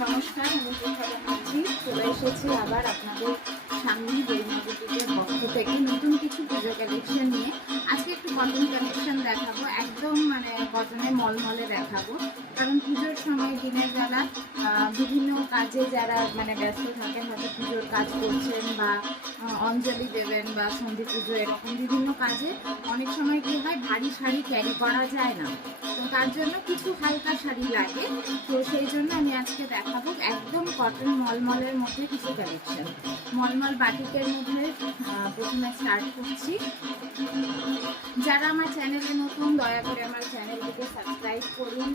নমস্কার, আমি শিখা ব্যানার্জি চলে এসেছি আবার আপনাদের সামনে বইমাগুটির পক্ষ থেকে নতুন কিছু পুজো কালেকশন নিয়ে। আজকে একটু কটন কালেকশন দেখাবো, একদম কটনে মলমলে দেখাবো। কারণ পুজোর সময় দিনের বেলা বিভিন্ন কাজে যারা ব্যস্ত থাকেন, হয়তো পুজোর কাজ করছেন বা অঞ্জলি দেবেন বা সন্ধি পুজো, এরকম বিভিন্ন কাজে অনেক সময় কি হয়, ভারী শাড়ি ক্যারি করা যায় না, তো তার জন্য কিছু হালকা শাড়ি লাগে। তো সেই জন্য আমি আজকে দেখাবো একদম কটন মলমলের মধ্যে কিছু কালেকশন। মলমল বাটিকের মধ্যে প্রথমে স্টার্ট করছি। যারা আমার চ্যানেলে নতুন, দয়া করে আমার চ্যানেলটিকে সাবস্ক্রাইব করুন।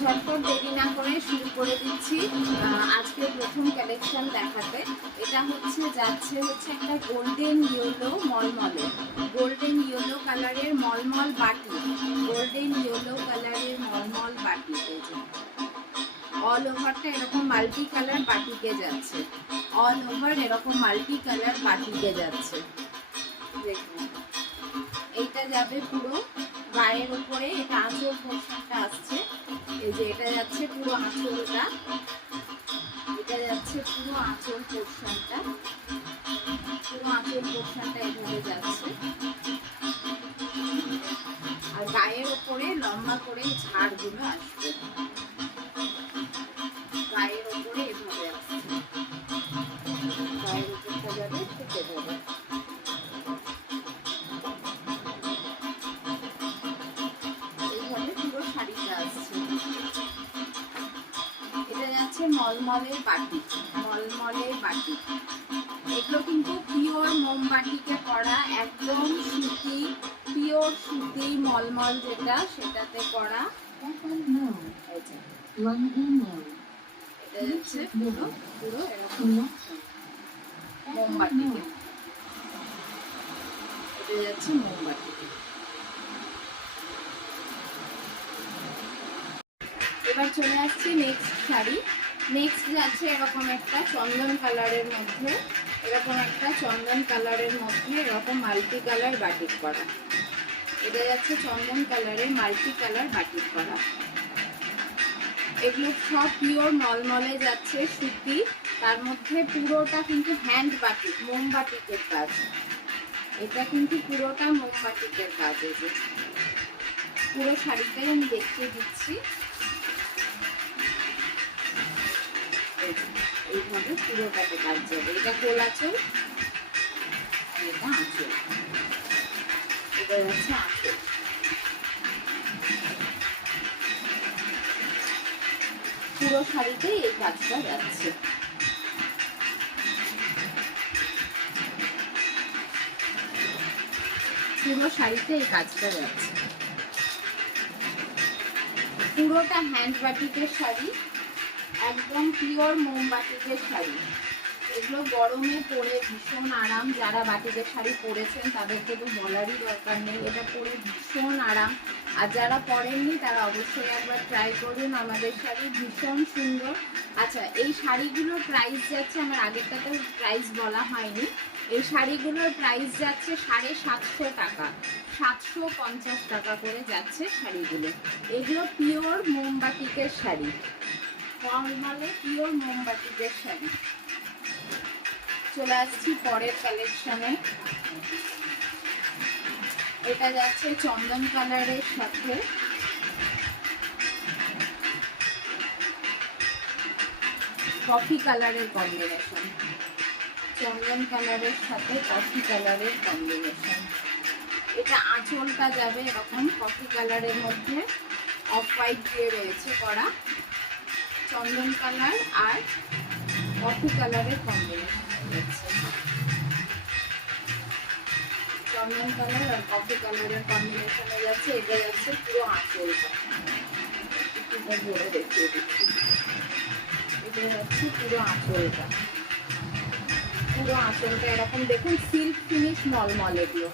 ঝটপট দেরি না করে শুরু করে দিচ্ছি আজকে প্রথম কালেকশন দেখাতে। এটা যাচ্ছে একটা গোল্ডেন ইয়েলো মলমলে, গোল্ডেন ইয়েলো কালারের মলমল বাটি, গোল্ডেন ইয়েলো কালারের মলমল বাটি। অল ওভারটা এরকম মাল্টি কালার বাটিকে যাচ্ছে, অল ওভার এরকম মাল্টি কালার বাটিকে যাচ্ছে। দেখুন, এইটা যাবে পুরো গায়ের উপরে, এটা আঁচল পোর্শনটা আসছে। এই যে এটা যাচ্ছে পুরো আঁচলটা, এটা যাচ্ছে পুরো আঁচল পোর্শনটা, পুরো আঁচল পোর্শনটা এভাবে যাচ্ছে। আর গায়ের উপরে লম্বা করে ঝাড়গুলো আসবে, গায়ের উপরে এভাবে আসছে, গায়ের উপরটা যাবে থেকে যাবে। এইভাবে পুরো শাড়িটা আসছে। এটা যাচ্ছে মলমলের বাটি, মলমলের বাটি। এগুলো কিন্তু পিওর মোমবাটিকে করা, একদম সুতি, পিওর সুতি মলমল যেটা, সেটাতে করা। এটা যাচ্ছে পুরো পুরো এরকম মোমবাটিকে, এটা যাচ্ছে মোমবাটিকে। এবার চলে আসছি নেক্সট শাড়ি। নেক্সট যাচ্ছে এরকম একটা চন্দন কালারের মধ্যে, এরকম একটা চন্দন কালারের মধ্যে এরকম মাল্টি কালার বাটিক করা। এটা যাচ্ছে চন্দন কালারের মাল্টি কালার বাটিক করা। এগুলো সব পিওর মলমলে যাচ্ছে, সুতি, তার মধ্যে পুরোটা কিন্তু হ্যান্ড বাটিক, মোমবাটিকের কাজ। এটা কিন্তু পুরোটা মোমবাটিকের কাজ। এই যে পুরো শাড়িটাই আমি দেখিয়ে দিচ্ছি। এইভাবে পুরোটাতে কাজ যাবে। এটা কোল আঁচল, এটা আঁচল, এটা হচ্ছে আঁচল। পুরো শাড়িতে এই কাজটা যাচ্ছে। পুরো শাড়িতে এই কাজটা যাচ্ছে। পুরোটা হ্যান্ড বাটিকের শাড়ি, একদম পিওর মোমবাটিকের শাড়ি। এগুলো গরমে পরে ভীষণ আরাম। যারা বাটিকের শাড়ি পরেছেন তাদেরকে তো বলারই দরকার নেই, এটা পরে ভীষণ আরাম। আর যারা পরেননি তারা অবশ্যই একবার ট্রাই করুন আমাদের শাড়ি, ভীষণ সুন্দর। আচ্ছা, এই শাড়িগুলোর প্রাইস যাচ্ছে, আমার আগেরটাতে প্রাইস বলা হয়নি, এই শাড়িগুলোর প্রাইস যাচ্ছে 750 টাকা, 750 টাকা করে যাচ্ছে শাড়িগুলো। এগুলো পিওর মোমবাটিকের শাড়ি, মলমলে পিওর মোমবাটিকের শাড়ি। চলে আসছি পরের কালেকশনে। এটা যাচ্ছে চন্দন কালারের সাথে কফি কালারের কম্বিনেশন, চন্দন কালারের সাথে কফি কালারের কম্বিনেশন। এটা আঁচলটা যাবে এরকম কফি কালারের মধ্যে, অফ হোয়াইট দিয়ে রয়েছে করা, চন্দন কালার আর কফি কালারের কম্বিনেশন রয়েছে। চন্দন কালার আর কফি কালারের কম্বিনেশনে যাচ্ছে। এটা যাচ্ছে পুরো আঁচলটা, এটা ধরে দেখিয়ে দিচ্ছি। এটা যাচ্ছে পুরো আঁচলটা, পুরো আঁচলটা এরকম দেখুন, সিল্ক ফিনিশ মলমল। এগুলো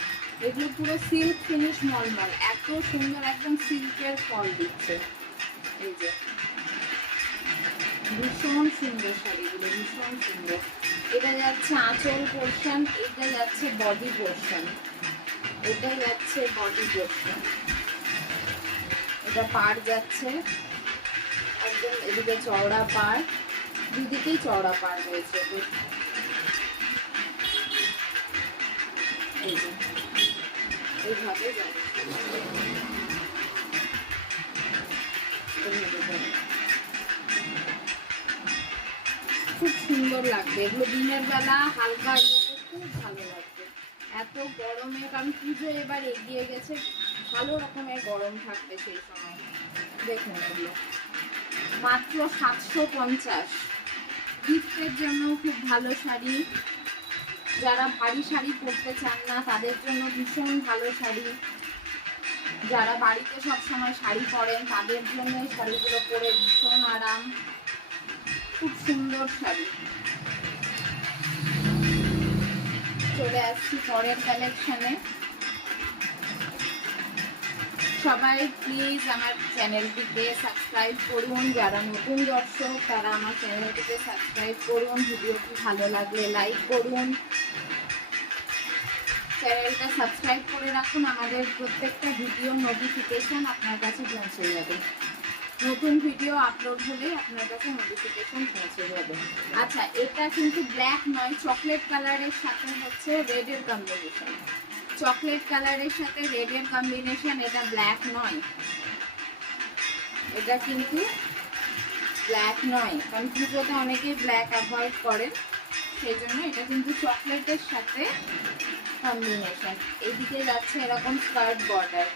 এগুলো পুরো সিল্ক ফিনিশ মলমল, এত সুন্দর, একদম সিল্কের ফল দিচ্ছে। এই যে ভীষণ সুন্দর শাড়িগুলো, ভীষণ সুন্দর। এটা যাচ্ছে আঁচল পোর্শন, এটা যাচ্ছে বডি পোর্শন, এটা যাচ্ছে বডি পোর্শন। এটা পাড় যাচ্ছে, একদম এদিকে চওড়া পাড়, দুদিকেই চওড়া পাড় রয়েছে। এইভাবে যাবে, খুব সুন্দর লাগবে এগুলো দিনের বেলা হালকা ইয়েতে খুব ভালো লাগবে। এত গরমে, কারণ পুজো এবার এগিয়ে গেছে, ভালো রকমের গরম থাকবে সেই সময়। দেখুন এগুলো মাত্র 750। গিফটের জন্য খুব ভালো শাড়ি, যারা ভারী শাড়ি পরতে চান না তাদের জন্য ভীষণ ভালো শাড়ি, যারা বাড়িতে সবসময় শাড়ি পরেন তাদের জন্য এই শাড়িগুলো পরে ভীষণ আরাম। খুব সুন্দর শাড়ি। চলে আসছি পরের কালেকশনে। সবাই প্লিজ আমার চ্যানেলটিকে সাবস্ক্রাইব করুন, যারা নতুন দর্শক তারা আমার চ্যানেলটিকে সাবস্ক্রাইব করুন, ভিডিওটি ভালো লাগলে লাইক করুন, চ্যানেলটা সাবস্ক্রাইব করে রাখুন, আমাদের প্রত্যেকটা ভিডিও নোটিফিকেশন আপনার কাছে পৌঁছে যাবে। নতুন ভিডিও আপলোড হলে আপনার কাছে নোটিফিকেশন পৌঁছে যাবে। আচ্ছা, এটা কিন্তু ব্ল্যাক নয়, চকলেট কালারের সাথে হচ্ছে রেডের কম্বিনেশন, চকলেট কালারের সাথে রেডের কম্বিনেশন, এটা ব্ল্যাক নয়, এটা কিন্তু ব্ল্যাক নয়, কারণ পুজোতে অনেকেই ব্ল্যাক অ্যাভয়েড করেন, সেই জন্য এটা কিন্তু চকলেটের সাথে কম্বিনেশন। এইদিকে যাচ্ছে এরকম স্কার্ট বর্ডার,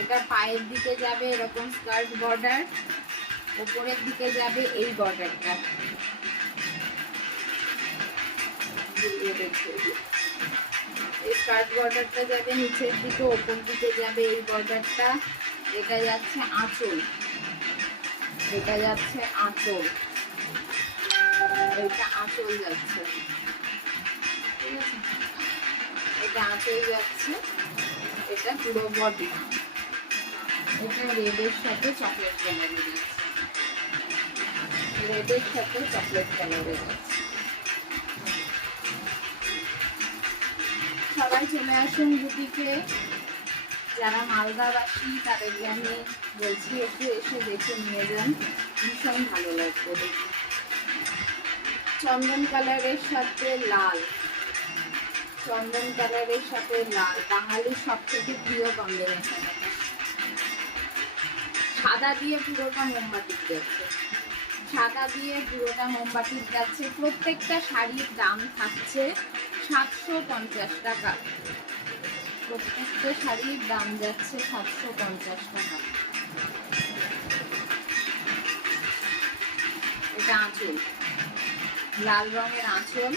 এটা পায়ের দিকে যাবে এরকম স্কার্ট বর্ডার, উপরের দিকে যাবে এই বর্ডারটা, এই স্কার্ট বর্ডারটা যাবে নিচের দিকে, ওপর দিকে যাবে এই বর্ডারটা। এটা যাচ্ছে আঁচল, এটা যাচ্ছে আঁচল, এটা আঁচল যাচ্ছে, ঠিক আছে, এটা আঁচল যাচ্ছে, এটা পুরো বডি। এটা রেডের সাথে চকলেট কালারে যাচ্ছে, রেডের সাথে চকলেট কালারে যাচ্ছে। সবাই চলে আসুন বুটিকে, যারা মালদাবাসী তাদেরকে আমি বলছি একটু এসে দেখে নিয়ে যান, ভীষণ ভালো লাগবে দেখে। চন্দন কালারের সাথে লাল, চন্দন কালারের সাথে লাল বাঙালির সব থেকে প্রিয় কম্বিনেশন। সাদা দিয়ে পুরোটা মোমবাতির যাচ্ছে, সাদা দিয়ে পুরোটা মোমবাতির যাচ্ছে। প্রত্যেকটা শাড়ির দাম থাকছে 750 টাকা, প্রত্যেকটা শাড়ির দাম যাচ্ছে 750 টাকা। এটা আঁচল, লাল রঙের আঁচল,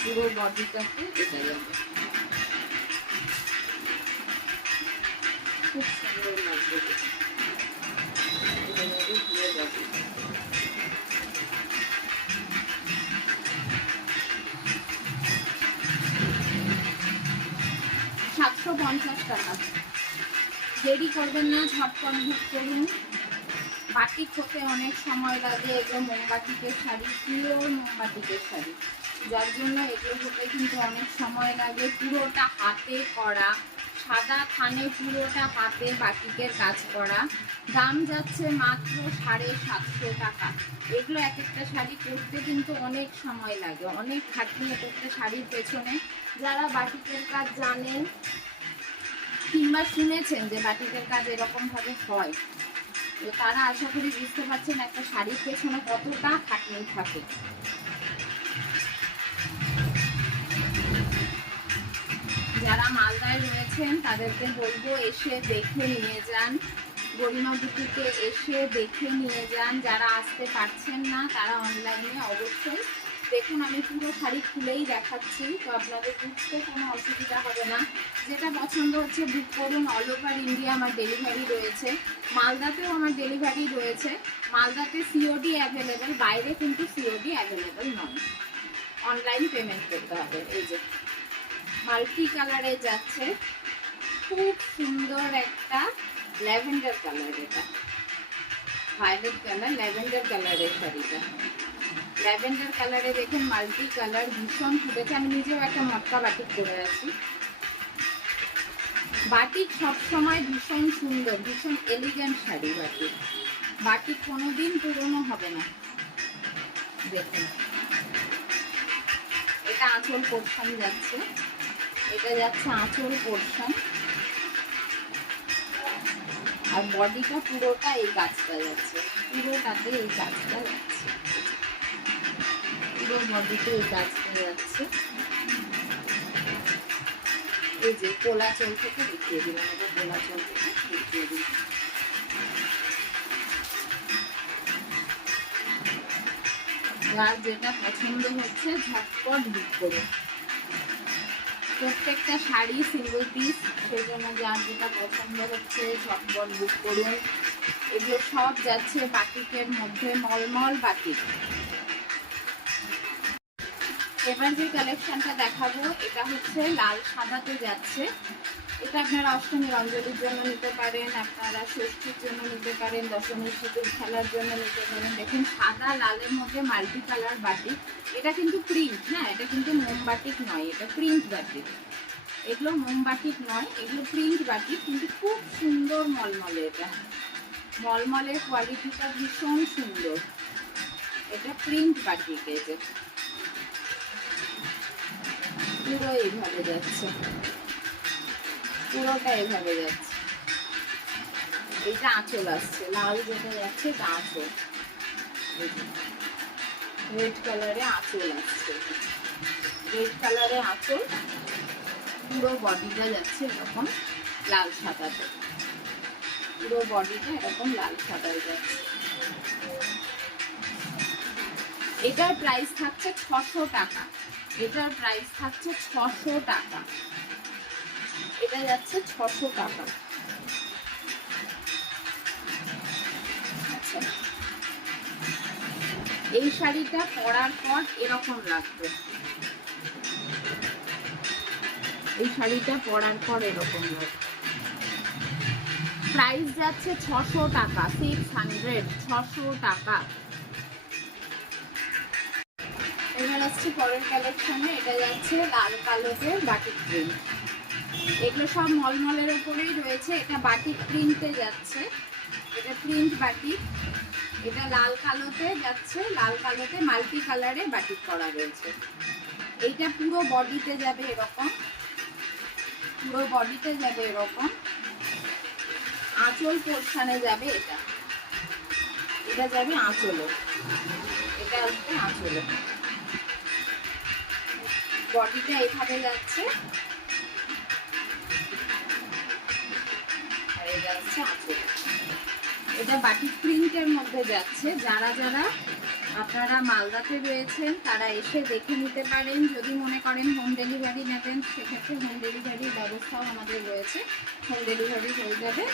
পুরো বডিটাতে এটা যাবে, খুব সুন্দর লাগবে এটা যাবে পুরো বডি। 750 টাকা। দেরি করবেন না, ঝটপট বুক করুন। বাটিক হতে অনেক সময় লাগে, এগুলো মোমবাতিকের শাড়ি, পিওর মোমবাতিকের শাড়ি, যার জন্য এগুলো হতে কিন্তু অনেক সময় লাগে। পুরোটা হাতে করা, সাদা থানে পুরোটা হাতে বাটিকের কাজ করা। দাম যাচ্ছে মাত্র 750 টাকা। এগুলো এক একটা শাড়ি করতে কিন্তু অনেক সময় লাগে, অনেক খাটনি করতে শাড়ির পেছনে। যারা বাটিকের কাজ জানেন কিংবা শুনেছেন যে বাটিকের কাজ এরকম ভাবে হয়, তো তারা আশা করি বুঝতে পারছেন একটা শাড়ির পেছনে কতটা খাটনি থাকে। যারা মালদায় রয়েছেন তাদেরকে বলবো এসে দেখে নিয়ে যান, গরিমা বুটিকে এসে দেখে নিয়ে যান। যারা আসতে পারছেন না তারা অনলাইনে অবশ্যই দেখুন, আমি পুরো শাড়ি খুলেই দেখাচ্ছি, তো আপনাদের বুঝতে কোনো অসুবিধা হবে না। যেটা পছন্দ হচ্ছে বুক করুন। অল ওভার ইন্ডিয়া আমার ডেলিভারি রয়েছে, মালদাতেও আমার ডেলিভারি রয়েছে। মালদাতে সিওডি অ্যাভেলেবেল, বাইরে কিন্তু সিওডি অ্যাভেলেবেল নয়, অনলাইন পেমেন্ট করতে হবে। এই যে মাল্টি কালারে যাচ্ছে, খুব সুন্দর একটা ল্যাভেন্ডার কালার, এটা ভায়োলেট কালার ল্যাভেন্ডার কালারের শাড়িটা। ল্যাভেন্ডার কালারে দেখুন মাল্টি কালার ভীষণ ফুটেছে। আমি নিজেও একটা মটকা বাটিক করে আছি। বাটিক সবসময় ভীষণ সুন্দর, ভীষণ এলিগেন্ট শাড়ি বাটিক। বাটিক কোনোদিন পুরনো হবে না। দেখুন এটা আঁচল পোর্শন যাচ্ছে, এটা যাচ্ছে আঁচল পোর্শন, আর বডিটা পুরোটা এই কাজটা যাচ্ছে, পুরোটাতে এই কাজটা যাচ্ছে, পুরো বডিতে এই কাজটা যাচ্ছে। এই যে কোলাচল থেকে দেখিয়ে দিলাম, এটা কোলাচল থেকে দেখিয়ে দিলাম। যার যেটা পছন্দ হচ্ছে ঝটপট বুক করুন। প্রত্যেকটা শাড়ি সিঙ্গেল পিস, সেই জন্য যার যেটা পছন্দ হচ্ছে ঝটপট বুক করুন। এগুলো সব যাচ্ছে বাটিকের মধ্যে, মলমল বাটিক। এবার যে কালেকশনটা দেখাবো এটা হচ্ছে লাল সাদাতে যাচ্ছে। এটা আপনারা অষ্টমীর অঞ্জলির জন্য নিতে পারেন, আপনারা ষষ্ঠীর জন্য নিতে পারেন, দশমীর সিঁদুর খেলার জন্য নিতে পারেন। দেখুন সাদা লালের মধ্যে মাল্টি কালার বাটিক। এটা কিন্তু প্রিন্ট, হ্যাঁ এটা কিন্তু মোমবাটিক নয়, এটা প্রিন্ট বাটিক। এগুলো মোমবাটিক নয়, এগুলো প্রিন্ট বাটিক, কিন্তু খুব সুন্দর মলমলে। এটা মলমলের কোয়ালিটিটা ভীষণ সুন্দর। এটা প্রিন্ট বাটিক। এই যে পুরো এইভাবে যাচ্ছে, পুরোটা এইভাবে যাচ্ছে। এইটা আঁচল আসছে, লাল যেটা যাচ্ছে এটা আঁচল, রেড কালারে আঁচল আসছে, রেড কালারে আঁচল। পুরো বডিটা যাচ্ছে এরকম লাল সাদাতে, পুরো বডিটা এরকম লাল সাদায় যাচ্ছে। এটার প্রাইস থাকছে 600 টাকা, এটার প্রাইস থাকছে 600 টাকা। এটা যাচ্ছে 600 টাকা। আচ্ছা এই শাড়িটা পরার পর এরকম লাগবে, এই শাড়িটা পরার পর এরকম লাগবে। প্রাইস যাচ্ছে 600 টাকা, 600, 600 টাকা। এবার আসছে পরের কালেকশনে, এটা যাচ্ছে লাল কালোতে বাটিক প্রিন্ট। এগুলো সব মলমলের উপরেই রয়েছে, এটা বাটিক প্রিন্টে যাচ্ছে, এটা প্রিন্ট বাটিক। এটা লাল কালোতে যাচ্ছে, লাল কালোতে মাল্টি কালারে বাটিক করা রয়েছে। এইটা পুরো বডিতে যাবে এরকম, পুরো বডিতে যাবে এরকম, আঁচল পোর্শনে যাবে এটা, এটা যাবে আঁচলে, এটা আসবে আঁচলে। বডিটা এভাবে যাচ্ছে, আর এটা হচ্ছে আঁচল। এটা বাটিক প্রিন্টের মধ্যে যাচ্ছে। যারা যারা আপনারা মালদাতে রয়েছেন তারা এসে দেখে নিতে পারেন। যদি মনে করেন হোম ডেলিভারি নেবেন সেক্ষেত্রে হোম ডেলিভারির ব্যবস্থাও আমাদের রয়েছে, হোম ডেলিভারি হয়ে যাবে।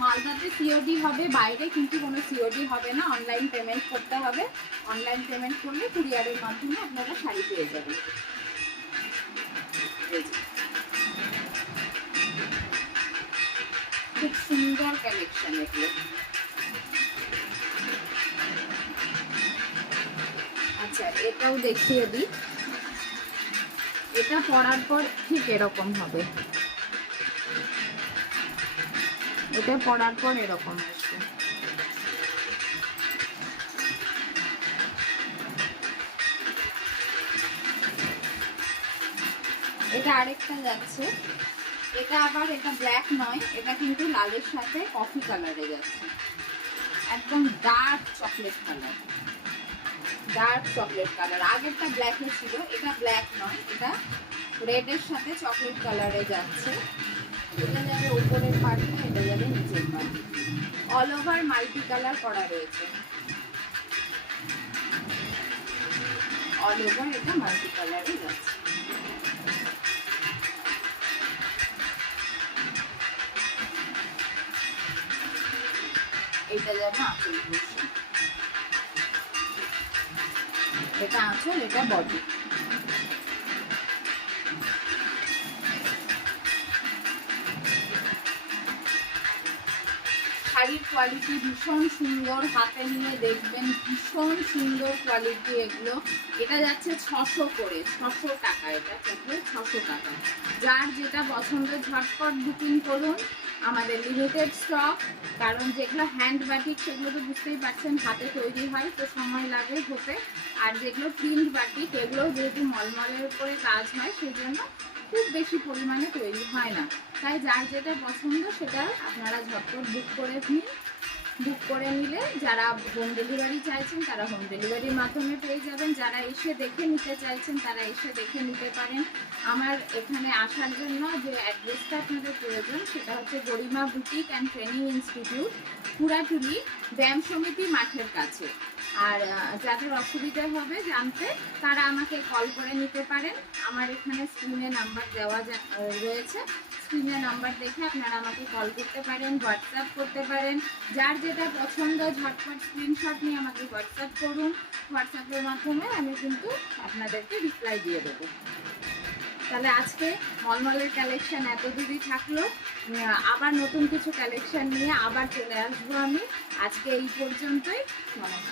মালদাতে সিওডি হবে, বাইরে কিন্তু কোনো সিওডি হবে না, অনলাইন পেমেন্ট করতে হবে। অনলাইন পেমেন্ট করলে কুরিয়ারের মাধ্যমে আপনারা শাড়ি পেয়ে যাবেন। খুব সুন্দর কালেকশন এগুলো। আচ্ছা এটাও দেখিয়ে দিই, এটা পরার পর ঠিক এরকম হবে, এটা পরার পর এরকম আসবে। এটা আরেকটা যাচ্ছে, এটা আবার এটা ব্ল্যাক নয়, এটা কিন্তু লালের সাথে কফি কালারে যাচ্ছে, একদম dark chocolate colour, dark chocolate colour. আগেরটা ব্ল্যাকে ছিল, এটা ব্ল্যাক নয়, এটা রেডের সাথে চকলেট কালারে যাচ্ছে। এটা যাবে উপরের পার্টে, এটা যাবে নিচের পার্টে। অল ওভার মাল্টি কালার করা রয়েছে, অল ওভার এটা মাল্টি কালারে যাচ্ছে। এটা যাবে আঁচল পোর্শন, এটা আঁচল, এটা বডি। শাড়ির কোয়ালিটি ভীষণ সুন্দর, হাতে নিয়ে দেখবেন ভীষণ সুন্দর কোয়ালিটি এগুলো। এটা যাচ্ছে 600 করে, 600 টাকা, এটা থাকবে 600 টাকা। যার যেটা পছন্দ ঝটপট বুকিং করুন, আমাদের লিমিটেড স্টক, কারণ যেগুলো হ্যান্ড বাটিক সেগুলো তো বুঝতেই পারছেন হাতে তৈরি হয়, তো সময় লাগে হতে। আর যেগুলো প্রিন্ট বাটিক এগুলো যেহেতু মলমলের উপরে কাজ হয় সেই জন্য খুব বেশি পরিমাণে তৈরি হয় না। তাই যার যেটা পছন্দ সেটা আপনারা ঝটপট বুক করে নিন। বুক করে নিলে যারা হোম ডেলিভারি চাইছেন তারা হোম ডেলিভারির মাধ্যমে পেয়ে যাবেন, যারা এসে দেখে নিতে চাইছেন তারা এসে দেখে নিতে পারেন। আমার এখানে আসার জন্য যে অ্যাড্রেসটা আপনাদের প্রয়োজন সেটা হচ্ছে গরিমা বুটিক অ্যান্ড ট্রেনিং ইনস্টিটিউট, কুড়াটুলি ব্যায়াম সমিতি মাঠের কাছে। আর যাদের অসুবিধা হবে জানতে তারা আমাকে কল করে নিতে পারেন। আমার এখানে স্ক্রিনে নাম্বার দেওয়া রয়েছে, স্ক্রিনে নাম্বার দেখে আপনারা আমাকে কল করতে পারেন, হোয়াটসঅ্যাপ করতে পারেন। যার যেটা পছন্দ ঝটপট স্ক্রিনশট নিয়ে আমাকে হোয়াটসঅ্যাপ করুন, হোয়াটসঅ্যাপের মাধ্যমে আমি কিন্তু আপনাদেরকে রিপ্লাই দিয়ে দেবো। তাহলে আজকে মলমলের কালেকশন এত দূরই থাকলো, আবার নতুন কিছু কালেকশন নিয়ে আবার চলে আসবো আমি। আজকে এই পর্যন্তই, নমস্কার।